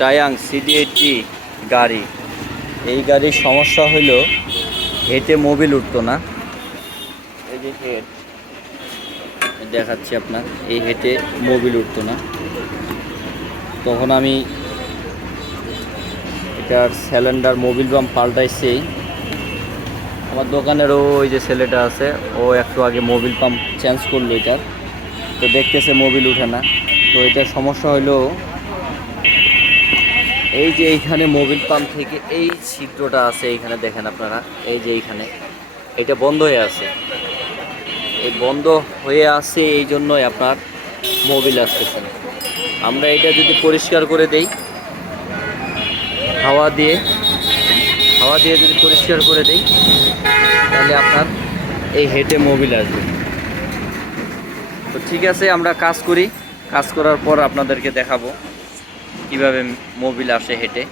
ডায়াং CD80 গাড়ি। এই গাড়ির সমস্যা হলো হেঁটে মোবিল উঠতো না। এই যে হেড দেখাচ্ছি আপনার, এই হেঁটে মোবিল উঠতো না। তখন আমি এটার সিলিন্ডার মোবিল পাম্প পাল্টাইছি। আমার দোকানেরও ওই যে ছেলেটা আছে, ও একটু আগে মোবিল পাম্প চেঞ্জ করলো এটার, তো দেখতেছে মোবিল উঠে না। তো এটার সমস্যা হলো এই যে এইখানে মোবিল পাম্প থেকে এই ছিদ্রটা আছে, এইখানে দেখেন আপনারা, এই যে এইখানে এটা বন্ধ হয়ে আছে। এই বন্ধ হয়ে আছে এই জন্যই আপনার মোবিল আসতেছে না। আমরা এটা যদি পরিষ্কার করে দেই, হাওয়া দিয়ে যদি পরিষ্কার করে দেই, তাহলে আপনার এই হেঁটে মোবিল আসবে। তো ঠিক আছে, আমরা কাজ করি, কাজ করার পর আপনাদেরকে দেখাবো কিভাবে মোবিল আসে হেঁটে।